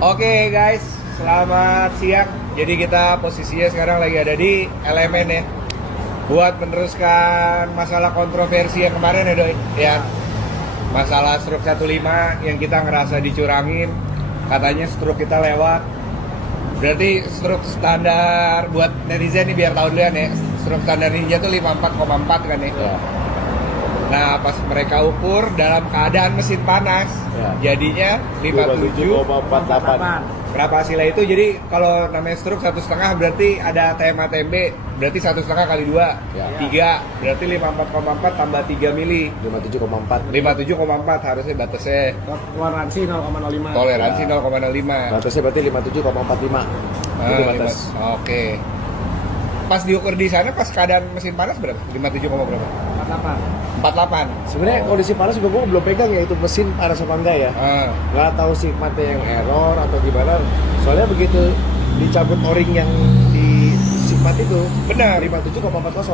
Oke guys, selamat siang. Jadi kita posisinya sekarang lagi ada di Elemen ya, buat meneruskan masalah kontroversi yang kemarin ya Doi ya. Masalah stroke 15 yang kita ngerasa dicurangin. Katanya stroke kita lewat. Berarti stroke standar buat netizen nih biar tahu duluan ya. Stroke standar Ninja tuh 54,4 kan ya. Nah pas mereka ukur dalam keadaan mesin panas jadinya 57,48. Berapa hasilnya itu? Jadi kalau namanya stroke 1,5 berarti ada TMA TMB, berarti 1,5 kali 2 3, berarti 54,4 tambah 3 mili 57,4 harusnya batasnya. Toleransi 0,05. Toleransi 0,05. Batasnya berarti 57,45. Itu batas. Oke. Pas diukur di sana pas keadaan mesin panas berapa? 57, berapa? 48. Sebenarnya kondisi panas juga gue belum pegang ya itu mesin panas apa enggak ya. Nggak tahu sih mati yang error atau gimana. Soalnya begitu dicabut o-ring yang di sigmat itu benar 57,40.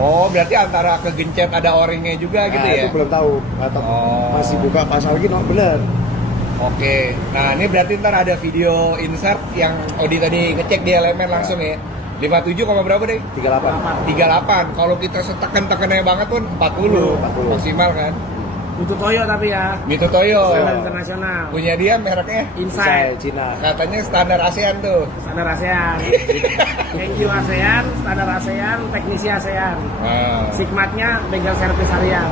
Oh, berarti antara kegencet ada o-ringnya juga gitu ya? Itu belum tahu. Atau masih buka pasal lagi bener. Oke. Nah, ini berarti ntar ada video insert yang Odi tadi ngecek di Elemen langsung ya. 57, berapa deh? 38. Kalau kita seteken-tekennya banget pun 40 maksimal kan? Mito Toyo tapi ya. Mito Toyo. Standar internasional. Punya dia mereknya Inside Cina. Katanya standar ASEAN tuh. Standar ASEAN. Thank you ASEAN, standar ASEAN, teknisi ASEAN. Sigmatnya bengkel servis harian.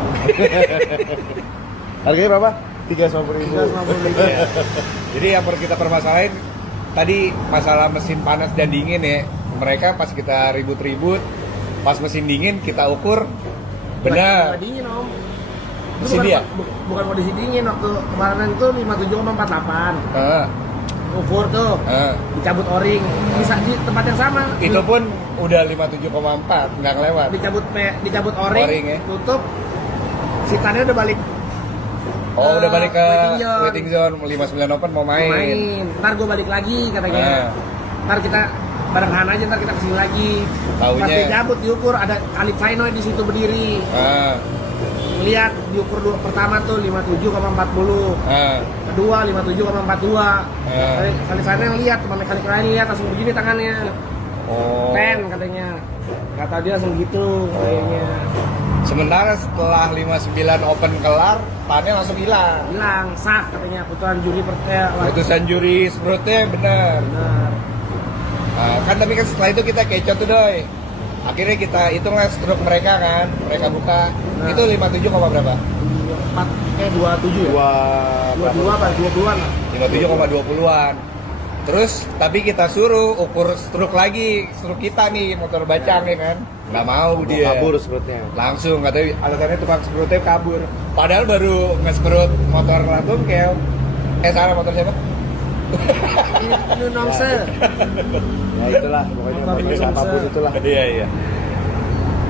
Harganya berapa? 350.000. Jadi yang perlu kita permasalahin tadi masalah mesin panas dan dingin ya. Mereka pas kita ribut-ribut, pas mesin dingin kita ukur benar. Bukan dingin om. Mesin dia? Bukan kondisi dingin, waktu kemarin itu 57,48. Ukur tuh, dicabut o-ring, bisa di tempat yang sama. Itu pun udah 57,4, nggak ngelewat. Dicabut o-ring, tutup, sitannya udah balik. Oh, udah balik ke waiting zone 59 open mau main. Ntar gue balik lagi katanya. Ntar kita barengan aja, ntar kita kesini lagi. Pas dicabut diukur ada kali final di situ berdiri. Lihat diukur pertama tuh 57,40. Kedua 57,42. Kali final lihat, teman mekanik lain lihat langsung begini tangannya. Pen katanya. Kata dia langsung gitu kayaknya. Sementara setelah 59 open kelar, panel langsung hilang. Hilang, sah katanya putusan juri putusan juri sprutnya benar. Kan tapi kan setelah itu kita kecot tuh Doi. Akhirnya kita hitung lah stroke mereka kan, mereka buka. Itu 57, berapa? 27 ya? 22 apa 20-an lah. 57,20-an. Terus tapi kita suruh ukur stroke lagi, stroke kita nih motor bacang ya kan. Nggak mau dia. Kabur sprutnya. Langsung katanya alasannya tukang sprutnya kabur. Padahal baru nge-sprut motor Latung kayak salah motor siapa? Ini nongse. Ya itulah pokoknya motor siapapun itulah. Iya.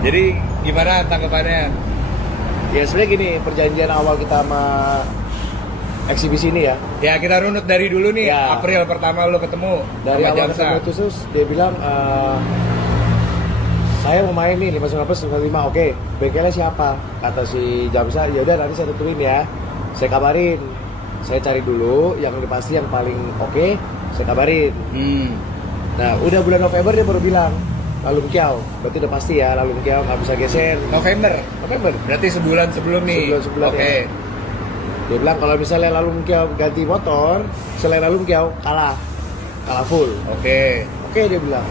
Jadi gimana tanggapannya? Ya sebenarnya gini, perjanjian awal kita sama eksibisi ini ya. Ya kita runut dari dulu nih, April pertama lo ketemu dari sama awal Jamsa. ketemu itu dia bilang saya mau main nih 55, oke, bengkelnya siapa? Kata si Jamsa, ya udah nanti saya tentuin ya. Saya kabarin. Saya cari dulu yang pasti yang paling oke, saya kabarin. Nah, udah bulan November dia baru bilang Lalu Kiau, berarti udah pasti ya Lalu Kiau nggak bisa geser. November. Berarti sebulan sebelum nih. Sebulan. Oke. Dia bilang kalau misalnya Lalu Kiau ganti motor, selain Lalu Kiau kalah full. Oke, dia bilang.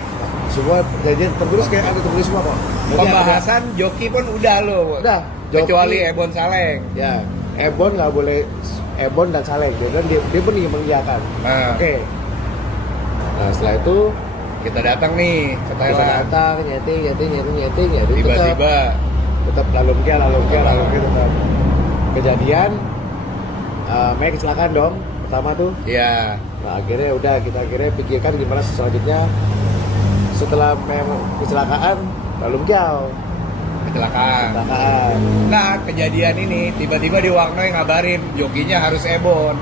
Semua janjian tertulis kayak ada tertulis semua kok. Pembahasan joki pun udah lo. Udah. Kecuali Ebon Saleng. Ya, Ebon nggak boleh. Ebon dan Saleng. Dia pun ingin mengiyakan. Oke. Nah setelah itu kita datang nih ke Thailand. Kita datang nyeting. Tiba-tiba tetap lalu tetap kejadian. Mei kecelakaan dong pertama tuh. Iya. Nah akhirnya udah kita pikirkan gimana selanjutnya. Setelah kecelakaan lalu kecelakaan. Nah kejadian ini tiba-tiba di Wangnoi ngabarin jokinya harus Ebon.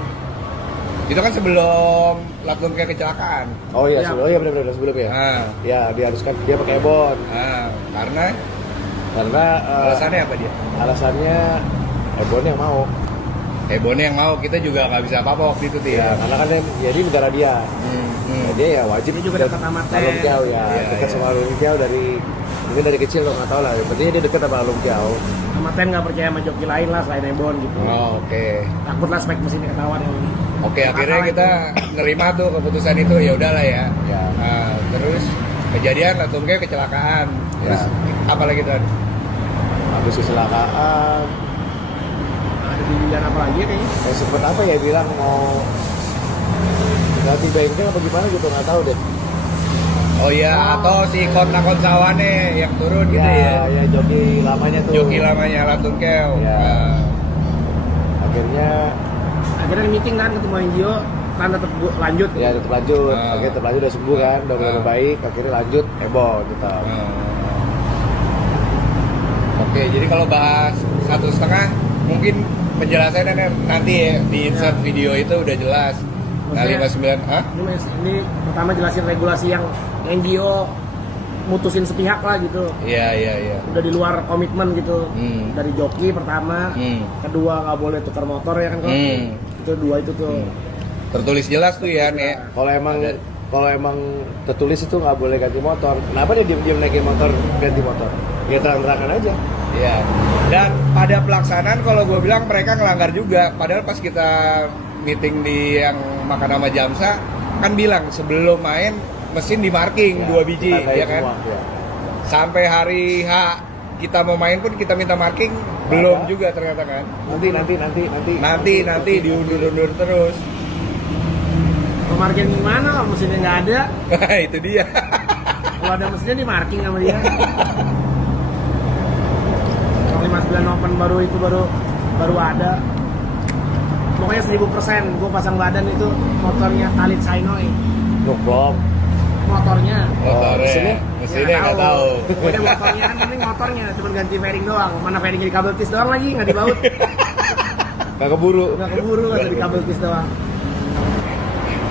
Itu kan sebelum Latung kayak kecelakaan. Oh iya benar sebelum ya. Ya diharuskan dia pakai Ebon. Karena alasannya apa dia? Alasannya Ebon yang mau. Ebonnya yang mau, kita juga nggak bisa apa-apa waktu itu Ya, karena kan ya dia negara dia. Ya, dia ya wajib Dia juga dekat sama Ten. Alung Kiau ya, Iya, dekat iya. sama Alung Kiau mungkin dari kecil lo nggak tahu lah. Yang penting dia dekat sama Alung Kiau. Sama Ten nggak percaya sama joki lain lah selain Ebon gitu. Oh, oke. Takut lah spek mesinnya ketahuan. Oke, akhirnya kita nerima tuh keputusan itu, ya udahlah ya. Ya. Nah, terus kejadian langsung kayak kecelakaan. Terus apa lagi tuh? Habis kecelakaan, Ada pilihan apa lagi ya kayaknya? sempet apa ya bilang mau ganti bengkel apa gimana gitu nggak tahu deh. Oh iya, atau si konsawannya yang turun gitu ya. Ya joki lamanya tuh. Joki lamanya langsung keo. Ya. Akhirnya Meeting kan ketemu NGO, kan tetap lanjut. ya tetap lanjut. Ah. Oke, tetap lanjut udah sembuh kan, udah mulai Ah. baik. Akhirnya lanjut Ebon tetap. Oke, jadi kalau bahas 1,5 mungkin penjelasannya nanti ya di insert video itu udah jelas. Nah, Maksudnya- 59, Ini pertama jelasin regulasi yang NGO mutusin sepihak lah gitu. Iya. Udah di luar komitmen gitu. Hmm. Dari joki pertama, kedua nggak boleh tukar motor ya kan. Itu dua itu tuh. Tertulis jelas tuh ya, Nek. Kalau emang tertulis itu nggak boleh ganti motor, kenapa dia diam-diam naikin motor ganti motor? Ya terang-terangan aja. Iya. Dan pada pelaksanaan kalau gue bilang mereka ngelanggar juga. Padahal pas kita meeting di yang makan sama Jamsa kan bilang sebelum main mesin di marking 2 biji tandain ya kan. semua, ya. Sampai hari H kita mau main pun kita minta marking belum juga ternyata kan. Nanti diundur-undur terus. Mau marking gimana kalau mesinnya nggak ada? Itu dia. Kalau ada mesinnya di marking sama dia. Kalau 59 Open baru ada. Pokoknya 1000% gue pasang badan itu motornya Khalid Sainoy. Ngeblok. Motornya. Motornya. Mesinnya nggak tahu. Pokoknya motornya kan penting motornya, cuma ganti fairing doang. Mana fairing di kabel tis doang lagi, nggak dibaut. Nggak keburu. Nggak keburu kan di kabel tis doang.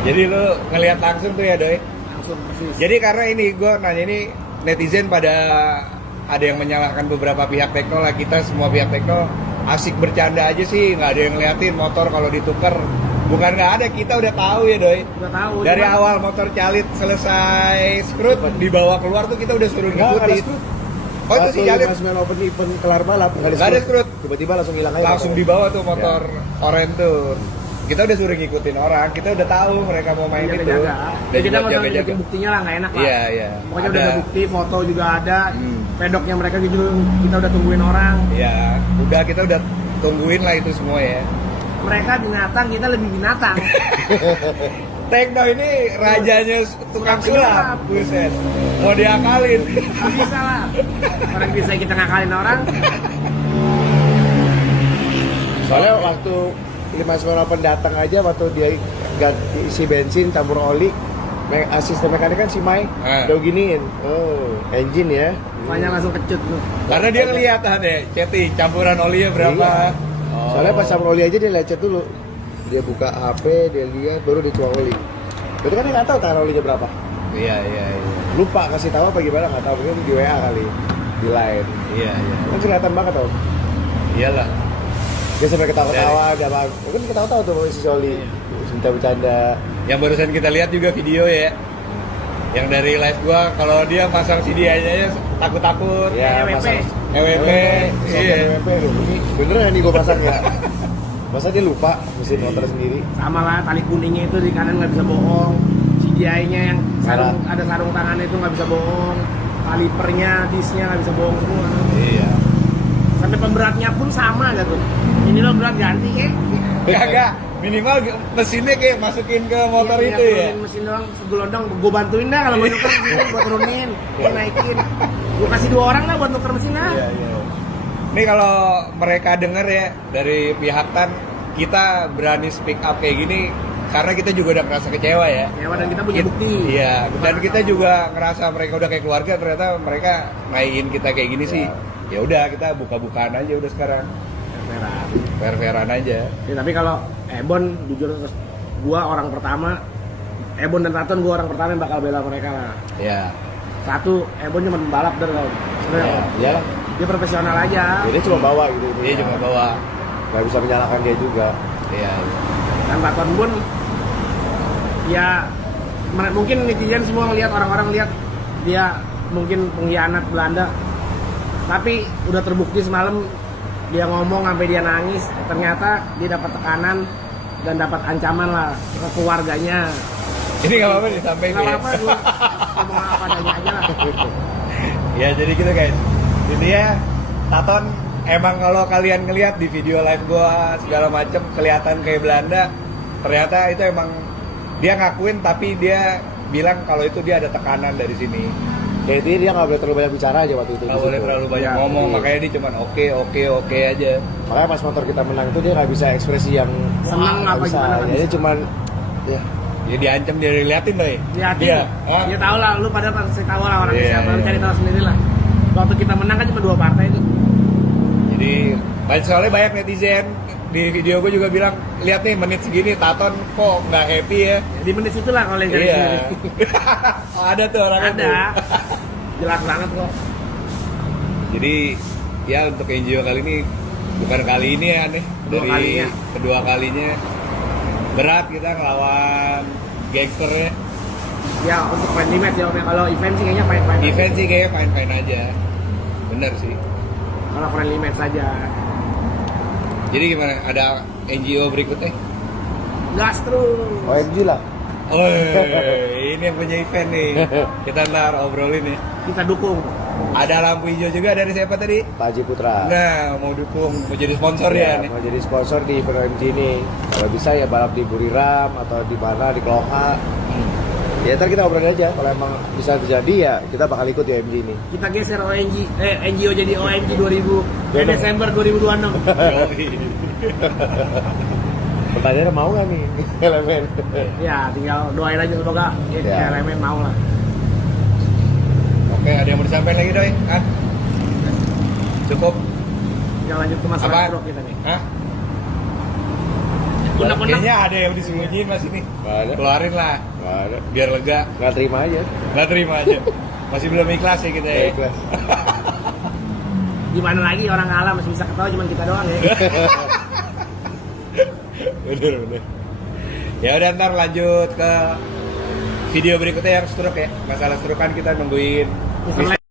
Jadi lu ngelihat langsung tuh ya, Doi. Langsung persis. Jadi karena ini gue nanya ini netizen pada ada yang menyalahkan beberapa pihak tekno lah, kita semua pihak tekno asik bercanda aja sih, nggak ada yang ngeliatin motor kalau ditukar. Bukan nggak ada, kita udah tahu ya Doi. Udah tahu. Dari cuman- awal motor calit selesai screw dibawa keluar tuh kita udah suruh ngikutin. Oh itu si calit 59 Open event kelar balap nggak ada screw, Tiba-tiba langsung hilang aja. langsung dibawa tuh motor oren tuh. Kita udah suruh ngikutin orang, kita udah tahu mereka mau main itu. jaga-jaga. Dan Kita juga mau jaga-jaga. bikin buktinya lah, nggak enak lah. Iya. Pokoknya udah ada bukti, foto juga ada. Hmm. Pedoknya mereka gitu, kita udah tungguin orang. Iya, udah kita udah tungguin lah itu semua ya. Mereka binatang, kita lebih binatang. Tekno ini rajanya tukang sulap, buset. Mau diakalin. Nggak bisa lah. Orang bisa kita ngakalin orang. Soalnya waktu 59 Open datang aja, waktu dia ganti isi bensin campur oli, asisten mekanik kan si Mai udah giniin. Oh, engine ya. Makanya langsung kecut tuh. Karena dia ngeliat deh, ceti campuran olinya berapa. Iya. Soalnya pas campur oli aja dia lecet dulu. Dia buka HP, dia lihat, baru dia tuang oli. Berarti kan dia nggak tahu taruh olinya berapa. Iya. Lupa kasih tahu apa gimana, nggak tahu, mungkin di WA kali, di line. Iya. Kan kelihatan banget tau. Iyalah. Dia sampai ketawa-ketawa, dia bang, mungkin ketawa-tawa tuh si Soli, bercanda. Yang barusan kita lihat juga video ya. Yang dari live gua kalau dia pasang CD-nya takut-takut. Ya, EWP. pasang EWP. Iya. EWP. Ini beneran nih gue pasang ya. Masa dia lupa mesin motor sendiri? Sama lah, tali kuningnya itu di kanan nggak bisa bohong. CDI-nya yang sarung, Merah. ada sarung tangannya itu nggak bisa bohong. Kalipernya, disnya nggak bisa bohong semua. Iya. Sampai pemberatnya pun sama gitu. Ini lo berat ganti Kagak, minimal mesinnya kayak masukin ke motor Iya, itu ya. turunin mesin doang, segelondong gue bantuin dah kalau mau nuker mesin gue turunin, gue naikin. Gue kasih 2 orang lah buat nuker mesin lah. Iya. Ini kalau mereka denger ya dari pihak TAN, kita berani speak up kayak gini karena kita juga udah ngerasa kecewa ya. Ya, dan kita punya bukti. Iya, dan kita juga ngerasa mereka udah kayak keluarga, ternyata mereka naikin kita kayak gini sih. Ya udah kita buka-bukaan aja udah sekarang. Merah. Fair-fairan aja. Ya, tapi kalau Ebon jujur terus gue orang pertama, Ebon dan Raton gue orang pertama yang bakal bela mereka lah. Ya. Satu, Ebon cuma pembalap der loh. Iya. Dia profesional aja. Dia cuma bawa gitu. Dia cuma bawa. nggak bisa menyalahkan dia juga. Iya. Dan Pak Ton pun ya mungkin netizen semua ngelihat, orang-orang lihat dia mungkin pengkhianat Belanda, tapi udah terbukti semalam dia ngomong sampai dia nangis, ternyata dia dapat tekanan dan dapat ancaman lah ke keluarganya. Ini nggak apa-apa disampaikan. Nggak apa-apa, gue ngomong apa adanya aja lah. Ya jadi gitu guys. Intinya Taton emang kalau kalian ngelihat di video live gua segala macem kelihatan kayak Belanda, ternyata itu emang dia ngakuin, tapi dia bilang kalau itu dia ada tekanan dari sini. Ya intinya dia nggak boleh terlalu banyak bicara aja waktu itu. Nggak boleh terlalu banyak ngomong, iya. makanya dia cuman oke aja. Makanya pas motor kita menang itu dia nggak bisa ekspresi yang Senang nggak apa bisa. gimana, nggak Jadi bisa. cuman ya Ya diancam, dia diliatin doi. Lihatin, Dia, dia tahu lah, lu pada pasti tahu lah orangnya Iya, siapa, lu iya. cari tahu sendiri lah. Waktu kita menang kan cuma 2 partai itu. Jadi soalnya banyak netizen di video gue juga bilang, lihat nih menit segini Taton kok nggak happy ya. Di menit itulah kalau yang cari Iya. sendiri. Oh, ada tuh orangnya Ada, tuh. jelas banget kok. Jadi ya untuk NGO kali ini bukan kali ini ya aneh, Kedua dari kalinya. kedua kalinya berat kita ngelawan gangsternya. Ya untuk friendly match ya, kalau event sih kayaknya fine-fine. Event sih kayaknya fine aja, bener sih. Kalau friendly match saja. Jadi gimana? Ada NGO berikutnya? Gas terus. OMG lah. Oh, ini yang punya event nih. Kita ntar obrolin nih. Kita dukung. Ada lampu hijau juga dari siapa tadi? Pak Haji Putra. Nah, mau dukung, mau jadi sponsor ya nih. Mau jadi sponsor di event OMG ini. Kalau bisa ya balap di Buriram atau di mana di Keloha. Ya ntar kita obrolin aja. Kalau emang bisa terjadi ya kita bakal ikut di OMG ini. Kita geser NGO jadi OMG 2000 Desember 2026. Yoi. Pertanyaannya mau nggak nih elemen? Ya tinggal doain aja semoga Ya. elemen mau lah. Oke, ada yang mau disampaikan lagi doi? Kan? Cukup? Tinggal lanjut ke masalah Apaan? stroke kita nih. Hah? Undang-undang Kayaknya ada yang disembunyiin mas ini. Nggak ada. Keluarin lah, Nggak ada. biar lega. Nggak terima aja. Nggak terima aja. Masih belum ikhlas ya kita ya. Nggak ikhlas. gimana lagi orang ngalah masih bisa ketawa cuma kita doang ya. Bener. Ya udah ntar lanjut ke video berikutnya yang stroke ya. Masalah stroke kan kita nungguin Mr.